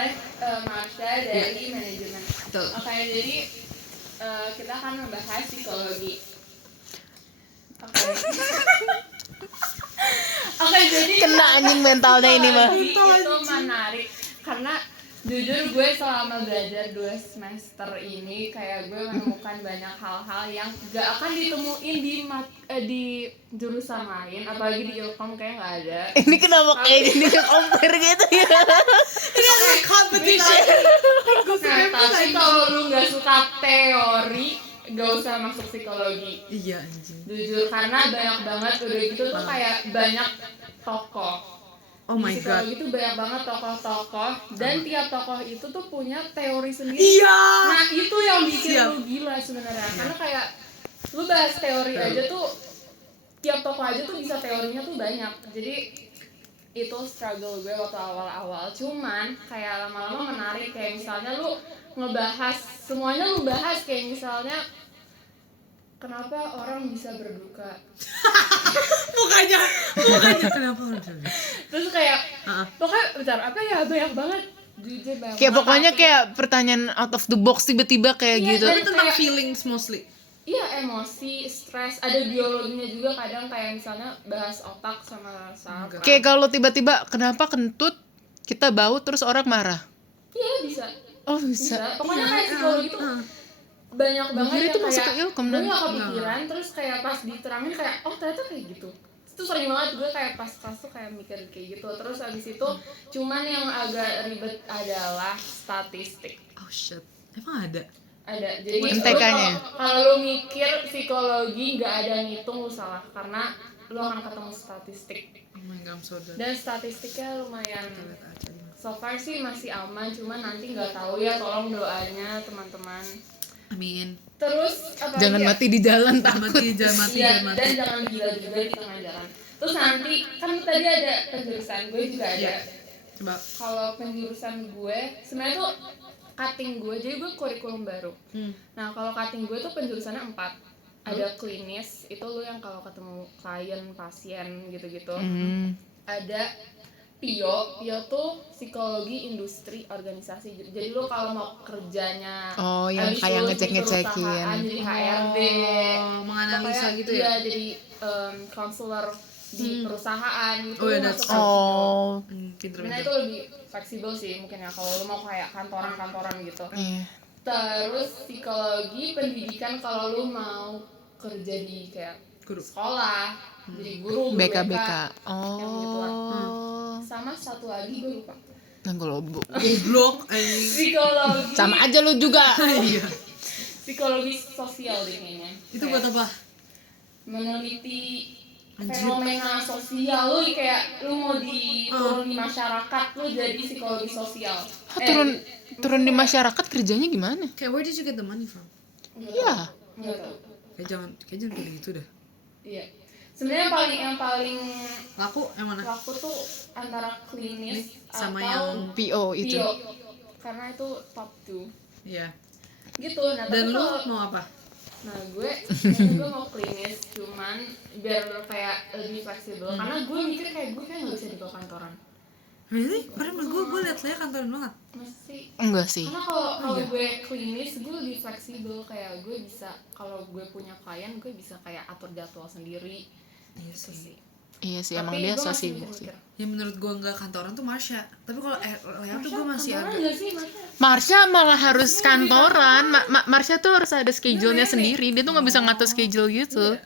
oleh Marsha dari manajemen. Betul. Oke, jadi kita akan membahas psikologi. Oke, jadi Kena anjing mentalnya ini mah. itu menarik karena jujur gue selama belajar 2 semester ini kayak gue menemukan banyak hal-hal yang gak akan ditemuin di jurusan lain, apalagi di Ilkom kayak gak ada. Ini kenapa kayak gini compare gitu ya? Ini ada competition. Nah, tapi kalau lu gak suka teori, gak usah masuk psikologi. Iya anjing. Jujur, karena banyak banget udah gitu tuh kayak banyak tokoh. Oh my Di god. psikologi tuh banyak banget tokoh-tokoh dan tiap tokoh itu tuh punya teori sendiri. Iya. Nah, itu yang bikin Siap. lu gila sebenarnya. Karena kayak lu bahas teori aja tuh tiap tokoh aja tuh bisa teorinya tuh banyak. Jadi itu struggle gue waktu awal-awal. Cuman kayak lama-lama menarik, kayak misalnya lu ngebahas semuanya, lu bahas kayak misalnya kenapa orang bisa berduka. Mukanya kenapa harus gitu? Terus kayak pokoknya bentar, apa ya, banyak banget. Jujur banyak Kayak banget. pokoknya kayak pertanyaan out of the box tiba-tiba kayak Iya, gitu. dan Itu tentang kayak- feelings mostly. Iya, emosi, stres, ada biologinya juga kadang kayak misalnya bahas otak sama saraf. Kayak kalau tiba-tiba kenapa kentut kita bau terus orang marah. Iya, bisa. Oh bisa. Pokoknya kayak psikologi tuh banyak banget Kira yang itu masuk kayak ke ilkom, gue Dan. gak kepikiran, terus kayak pas diterangin kayak oh ternyata kayak gitu. Itu sering banget gue kayak pas kelas tuh kayak mikir kayak gitu. Terus abis itu cuman yang agak ribet adalah statistik. Oh shit. Emang ada? Ada. Jadi lu MTK-nya. kalau lu mikir psikologi nggak ada ngitung, lu salah, karena lu akan ketemu statistik. Oh my god, I'm so done. Dan statistiknya lumayan, so far sih masih aman, cuman nanti nggak tahu ya, tolong doanya teman-teman. Amin. Terus apa Jangan lagi ya? mati di jalan Jangan takut. mati, jangan mati, Iya, jangan mati. dan jangan gila juga di tengah jalan. Terus nanti kan tadi ada penjurusan, gue juga ada. Iya. Coba. Kalau penjurusan gue sebenarnya tuh cutting gue, jadi gue kurikulum baru. Nah, kalau cutting gue tuh penjurusannya 4. Ada klinis, itu lu yang kalau ketemu klien, pasien gitu-gitu. Ada PIO tuh psikologi industri organisasi. Jadi lu kalau mau kerjanya Oh, yang habis kayak lulus di ngecek-ngecekin. perusahaan, jadi HRD, Oh, menganalisa pokoknya gitu ya? Iya, jadi konselor di perusahaan gitu. Oh, ya, lu that's masuk true. ke PIO. Oh. Pinter-pinter. Nah, itu lebih fleksibel sih mungkin ya kalau lu mau kayak kantoran-kantoran gitu. Iya. Terus psikologi pendidikan kalau lu mau kerja di kayak Guru. sekolah, jadi guru BK. yang gituan. Oh. Sama satu lagi gue lupa. Yang golobok. Goblok anjing. Psikologi. Sama aja lu juga. Iya. Psikologi sosial deh kayaknya. Itu buat apa? Meneliti Anjir. fenomena sosial, lu kayak lu mau turun di masyarakat, lu jadi psikologi sosial. Turun di masyarakat kerjanya gimana? Kayak where did you get the money from? Iya. Nggak tahu. Kayak jangan kayak gitu dah. Iya. Sebenarnya yang paling Laku yang mana? laku tuh antara klinis Sama atau yang PO itu. PIO. Karena itu top 2. Iya. Gitu. Nah, Dan tapi lu kalau mau apa? nah gue mau klinis, cuman biar kayak lebih fleksibel. Karena gue mikir kayak gue nggak bisa di kantoran. Really? Padahal gue liat saya kantoran banget. Masih. Enggak sih. Karena kalau gue klinis gue lebih fleksibel, kayak gue bisa kalau gue punya klien gue bisa kayak atur jadwal sendiri. Iya Gitu sih. Iya sih, Tapi emang gue dia masih sosibuk sih. mikir. Ya menurut gue nggak kantoran tuh Marsha. Tapi kalau Lea tuh gue masih Kantoran agak. nggak sih, Marsha? Marsha malah harus kantoran. Marsha tuh harus ada schedule-nya sendiri. Dia tuh nggak bisa ngatur schedule gitu.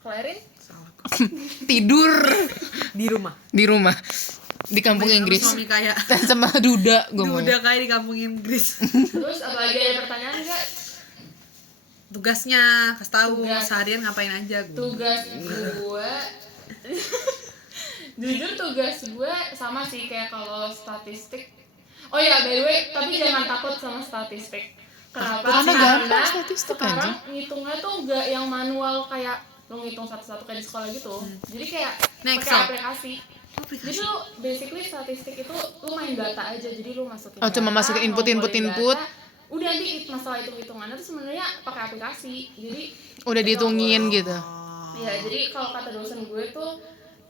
Clarin? Salah. Tidur Di rumah. di rumah di kampung Sama Inggris. Suami kaya. Sama Duda gue mau. Udah kayak di kampung Inggris. Terus apalagi ada pertanyaan nggak? Tugasnya, kasih tahu Tugas. seharian ngapain aja gue. Tugas gue jujur tugas gue sama sih kayak kalau statistik. Oh ya, by the way, tapi jangan takut sama statistik. Kenapa? Karena gampang statistik sekarang aja. ngitungnya tuh gak yang manual kayak lu ngitung satu-satu kayak di sekolah gitu. Jadi kayak Next pakai up. aplikasi. Aplikasi. Jadi lu basically statistik itu lu main data aja. Jadi lu masukin Oh, cuma data, masukin ngumpulin input. data. Udah nanti masalah hitung-hitungannya tuh sebenarnya pakai aplikasi. Jadi Udah dihitungin gitu. iya, jadi kalau kata dosen gue tuh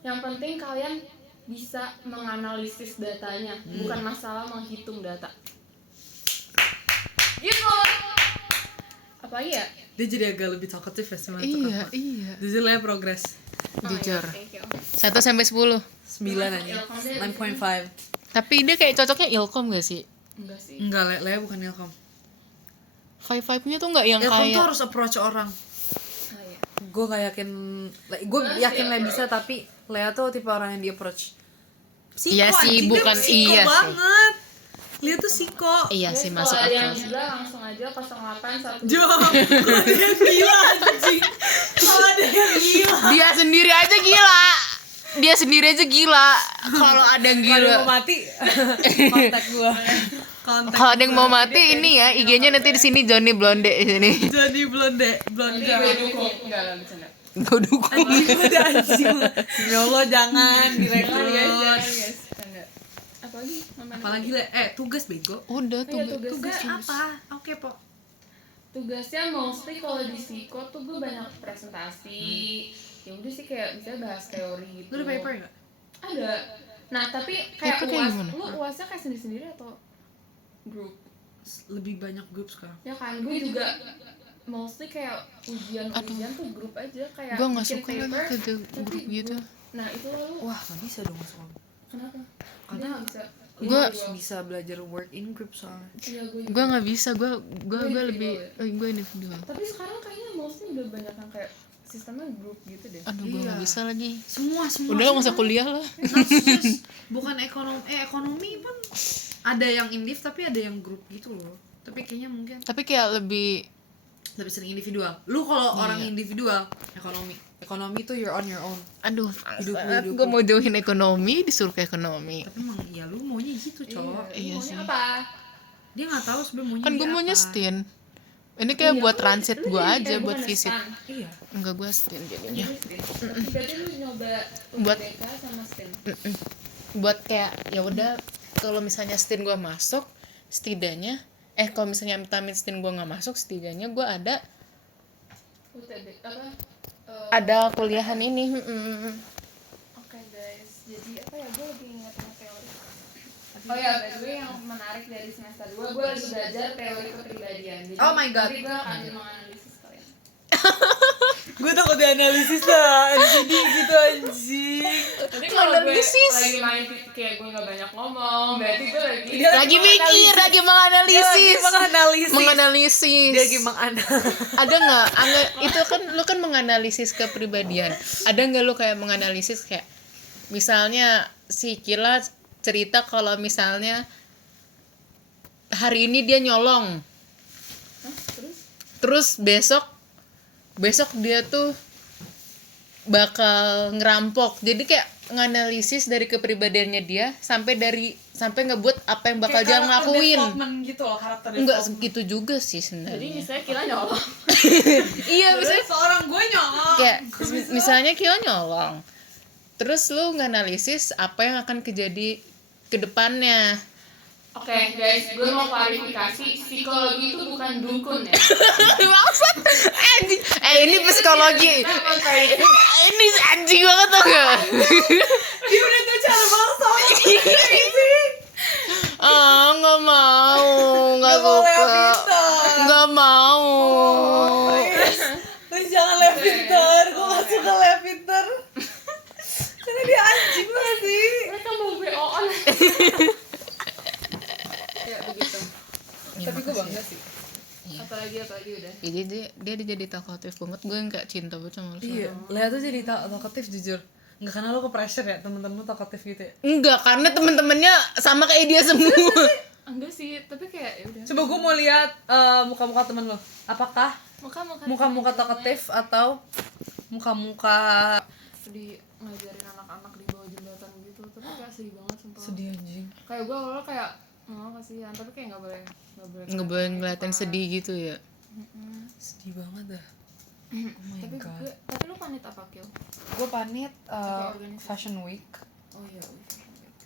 yang penting kalian bisa menganalisis datanya, bukan masalah menghitung data. Gitu. Apa ya? Dia jadi agak lebih talkative ya sama itu Iya, kan. iya. Jujur lah ya progres. Jujur. Thank you. 1 sampai 10. 9 aja. 9.5. Tapi dia kayak cocoknya ilkom gak sih? Enggak sih. Enggak, Lea bukan Ilkom. 5-5-nya tuh gak yang Ilkom tuh kayak harus approach orang. Oh, iya. Gue gak yakin, gue yakin Lea bisa, tapi Lea tuh tipe orang yang di approach. Iya sih, anjing, dia bukan psiko iya sih. banget. Lea tuh psiko. Iya Guys, sih, kalau masuk ada yang akal sih. gila langsung aja 08 Jo, kalau ada yang gila anjing. Kalau ada yang gila. Dia sendiri aja gila. Dia sendiri aja gila. Kalau ada yang Kalau gila. mau mati, kontak gue. Kontak Kalau ada yang mau mati ini ya, IG-nya nanti di sini Johnny Blonde di sini. jadi blonde. Nanti gue dukung. Enggak lah, bercanda. Gue dukung. Anjing udah anjing. Ya Allah jangan Jangan guys, direkrut. jangan guys. Bercanda. Apalagi? Apalagi Le, Tugas tugas bego. Udah Oh iya, tuh. tugasnya Apa? Oke, Po. tugasnya mostly kalau di psiko tuh gue banyak presentasi. Ya udah sih kayak misalnya bahas teori gitu. Lu ada paper enggak? Ada. Nah, tapi kayak Paper kayak UAS, gimana? lu UASnya kayak sendiri-sendiri atau grup? Lebih banyak grup sekarang. Ya kan, gue juga mostly kayak ujian tuh grup aja kayak Gue nggak bikin suka lagi paper, kerja tapi grup gitu. Nah, itu lalu Wah, nggak bisa dong masuk. kenapa? Karena Dia nggak bisa. Gua- harus bisa belajar work in group soalnya. Iya, gue Gue nggak bisa. Gue individual lebih. ya? Gue individual. Tapi sekarang kayaknya mostly udah banyak yang kayak sistemnya grup gitu deh. Aduh, gue nggak Iya. bisa lagi. Semua Udah lah, nggak usah kuliah lah. Bukan ekonomi pun ada yang indiv tapi ada yang grup gitu loh. Tapi kayaknya mungkin Tapi kayak lebih. lebih sering individual. Lu kalau orang individual, ekonomi tuh you're on your own. Aduh, Hidup. gue mau jauhin ekonomi, disuruh ke ekonomi. Tapi emang ya lu maunya gitu, cowok. Iya Maunya sih. apa? Dia nggak tahu sebenarnya maunya Kan gue dia maunya apa. stin. Ini kayak buat Lu- transit lu gue jadi aja kayak buat bukan visit. stan. Iya. Enggak, gue stin jadinya. Berarti lu nyoba Buat- UTBK sama STEM. Buat kayak ya udah, kalau misalnya stin gue masuk, setidaknya kalau misalnya amit-amit stin gue nggak masuk, setidaknya gue ada UTBK apa? ada kuliahan ini. Oke guys, jadi apa ya, gue lagi ingat-ingat teori. Oh ya, by the way yang menarik dari semester 2, gue lagi belajar teori kepribadian. Jadi, Oh my God. Jadi gue akan menganalisis kalian. Gue takut dianalisis lah. Jadi gitu anjing. Jadi kalau gue Analisis. lagi main kayak gue nggak banyak ngomong, berarti gue lagi Lagi mikir, lagi menganalisis. Menganalisis. Dia lagi menganalisis. Ada nggak itu kan lu kan menganalisis kepribadian, ada nggak lu kayak menganalisis kayak misalnya si Kila cerita kalau misalnya hari ini dia nyolong, Hah? terus Terus? besok dia tuh bakal ngerampok, jadi kayak nganalisis dari kepribadiannya dia sampai ngebuat apa yang bakal dia ngelakuin. gitu loh, karakter Enggak segitu juga sih Jadi sebenarnya. misalnya Kila nyolong. Iya, misalnya seorang gue nyolong. kayak misalnya Kila nyolong, terus lu nganalisis apa yang akan kejadi ke depannya. Oke guys, gue mau klarifikasi, psikologi itu bukan dukun ya. Maksud anjing, ini psikologi. Ini anjing banget tau gak? Dia udah tuh cara bangsa. Ah, nggak mau, nggak suka, nggak mau. Lu jangan Lea Pinter, gue gak suka Lea Pinter. Karena dia anjing banget sih. Mereka mau BO-an. Ya begitu. Tapi gue bangga sih. Apalagi udah. Jadi dia jadi talkative banget, gue nggak cinta banget sama lu. Iya, Lea tuh jadi talkative jujur. Enggak karena lo ke pressure ya, temen-temen lo talkative gitu ya. Enggak, karena temen-temennya sama kayak dia semua. Enggak sih, tapi kayak ya udah. Coba gue mau lihat muka-muka temen lo. Apakah muka-muka talkative atau muka-muka di ngajarin anak-anak di bawah jembatan gitu, tapi kayak sedih banget sumpah. sedih anjing? Kayak gue awalnya kayak kasihan, tapi kayak nggak boleh Nggak boleh ngeliatin sedih gitu ya. Sedih banget dah. Oh my Tapi god. tapi lu panit apa Kil? Gue panit Atau organisasi? Fashion Week. Oh iya.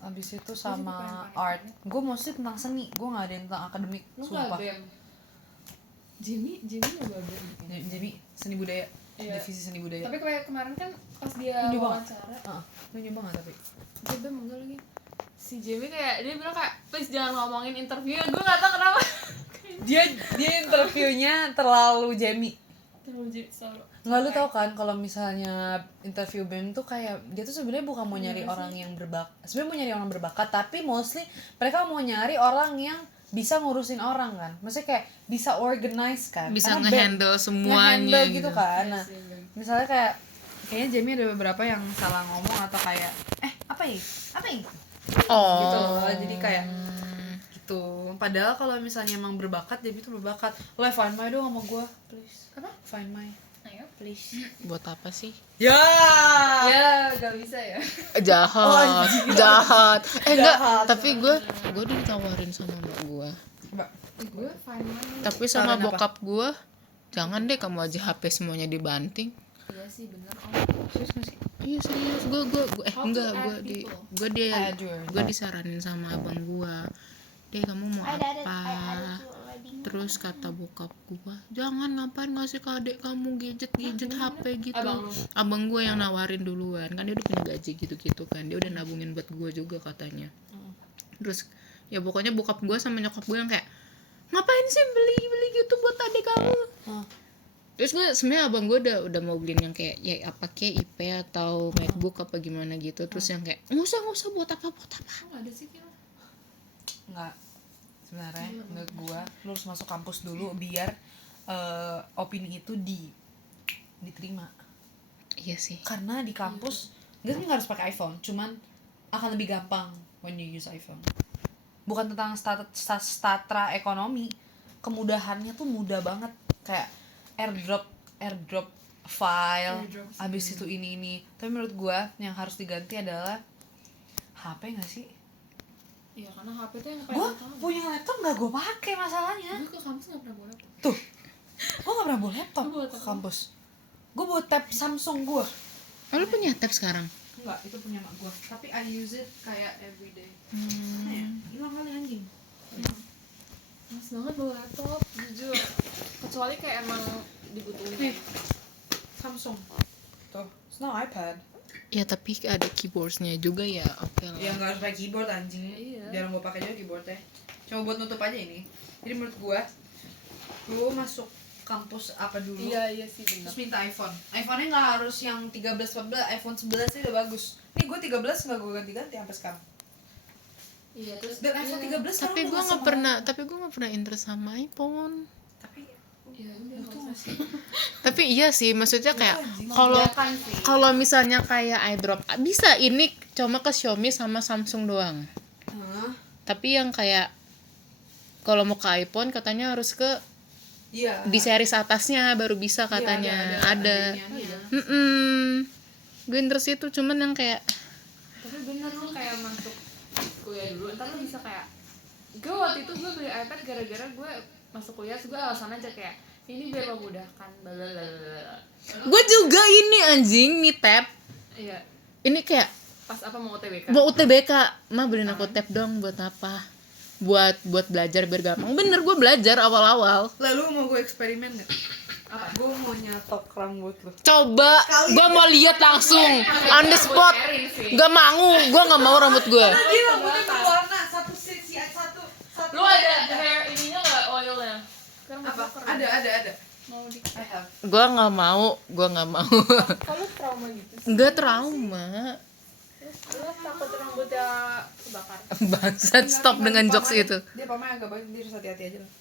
Abis itu sama art. Gue mostly tentang seni. Gue nggak ada yang tentang akademik. Lu Sumpah. nggak BEM? Jimmy nggak BEM. Jadi seni budaya. Iya. divisi seni budaya. Tapi kayak kemarin kan pas dia Lu nyoba nggak? wawancara, Lu nyoba nggak tapi? dia enggak lagi. Si Jamie kayak dia bilang kayak please jangan ngomongin interview, gue nggak tahu kenapa. Dia interviewnya terlalu Jamie. Terlalu selalu. Nggak, lu tau kan kalau misalnya interview BEM tuh kayak dia tuh sebenarnya bukan mau nyari orang yang berbakat, sebenarnya mau nyari orang berbakat, tapi mostly mereka mau nyari orang yang bisa ngurusin orang kan, maksudnya kayak bisa organize kan, Bisa karena nge-handle semuanya nge-handle gitu gitu. kan. Nah misalnya kayak kayaknya Jamie ada beberapa yang salah ngomong atau kayak apa ya Oh. gitu loh, jadi kayak gitu. Padahal kalau misalnya emang berbakat, Jamie tuh berbakat. Lo find my dong sama gue please. Apa? Find my Ayo. please. Buat apa sih? Ya Ya, gak bisa ya. Jahat, jahat. Enggak, Jahat. tapi gue ditawarin sama mbak gue. Mbak, Gue fine mine. Tapi sama Tawarin apa? bokap gue, jangan deh kamu aja HP semuanya dibanting. Iya sih bener om. serius gak sih? Iya serius, How to add gue people. Add your- gue disaranin sama abang gue. Deh kamu mau apa? Terus kata bokap gue, jangan ngapain ngasih ke adik kamu gadget HP gitu. Abang gue yang nawarin duluan, kan dia udah punya gaji gitu kan, dia udah nabungin buat gue juga katanya. Terus ya pokoknya bokap gue sama nyokap gue yang kayak, ngapain sih beli gitu buat adik kamu? Terus gue sebenarnya abang gue udah mau beliin yang kayak ya apa kayak IP atau MacBook apa gimana gitu. Terus yang kayak nggak usah buat apa. Nggak ada sih kira. Enggak, sebenarnya menurut gua lu harus masuk kampus dulu biar opini itu diterima. Iya sih. Karena di kampus nggak harus pakai iPhone, cuman akan lebih gampang when you use iPhone. Bukan tentang statra ekonomi, kemudahannya tuh mudah banget, kayak airdrop file, abis itu ini. Tapi menurut gua yang harus diganti adalah HP nggak sih? Iya karena HP tuh yang Gue punya laptop nggak gue pakai masalahnya. Gue ke kampus nggak pernah bawa laptop. Tuh, gue nggak pernah bawa laptop Lu bawa ke apa? kampus. Gue bawa tab Samsung gue. Oh, lu punya tab sekarang? Enggak, itu punya mak gue. Tapi I use it kayak everyday. Mana ya? Hilang kali anjing. Mas banget bawa laptop, jujur. Kecuali kayak emang dibutuhin. Nih, Samsung. Tuh, it's not iPad. Ya tapi ada keyboardnya juga ya, oke lah. Ya nggak harus pakai keyboard anjing. Iya. Jarang gue pakai juga keyboardnya. Cuma buat nutup aja ini. Jadi menurut gue, lu masuk kampus apa dulu? Iya sih bener. Terus minta iPhone. iPhone-nya nggak harus yang 13, 14, iPhone 11 sih udah bagus. Nih gue 13 nggak gue ganti-ganti sampai sekarang. Iya terus. Dan iPhone 13 sekarang Tapi udah gue nggak nggak pernah interest sama iPhone. Tapi Iya udah nggak usah sih. Tapi iya sih, maksudnya kayak anjing. Memudahkan sih. kalau misalnya kayak iDrop bisa ini cuma ke Xiaomi sama Samsung doang. Tapi yang kayak kalau mau ke iPhone katanya harus ke iya. di series atasnya baru bisa katanya. Iya, ada. adanya. Gue interest itu cuman yang kayak Tapi bener lu kayak masuk kuliah dulu, ntar lu bisa kayak gue waktu itu gue beli iPad gara-gara gue masuk kuliah, terus gue alasan aja kayak ini biar memudahkan, blablabla. gue juga ini anjing nih tab. Iya, Ini kayak pas apa mau UTBK? mau UTBK, mah beliin aku tab dong buat apa? Buat belajar biar gampang. Bener gue belajar awal-awal. Lalu mau gue eksperimen nggak? Apa? Gue mau nyatok rambut lu. Coba, gue mau lihat langsung on the spot. Gak mau, gue nggak mau rambut gue. Dia rambutnya berwarna satu satu. Lu ada hair ininya nggak oilnya? Sekarang Apa? keren. Ada. Mau di I have. Gue nggak mau. kalau trauma gitu sih. Nggak trauma. Lu takut rambutnya kebakar? Bangsat, stop dengan jokes itu. Dia pamanya agak baik, dia harus hati-hati aja lah.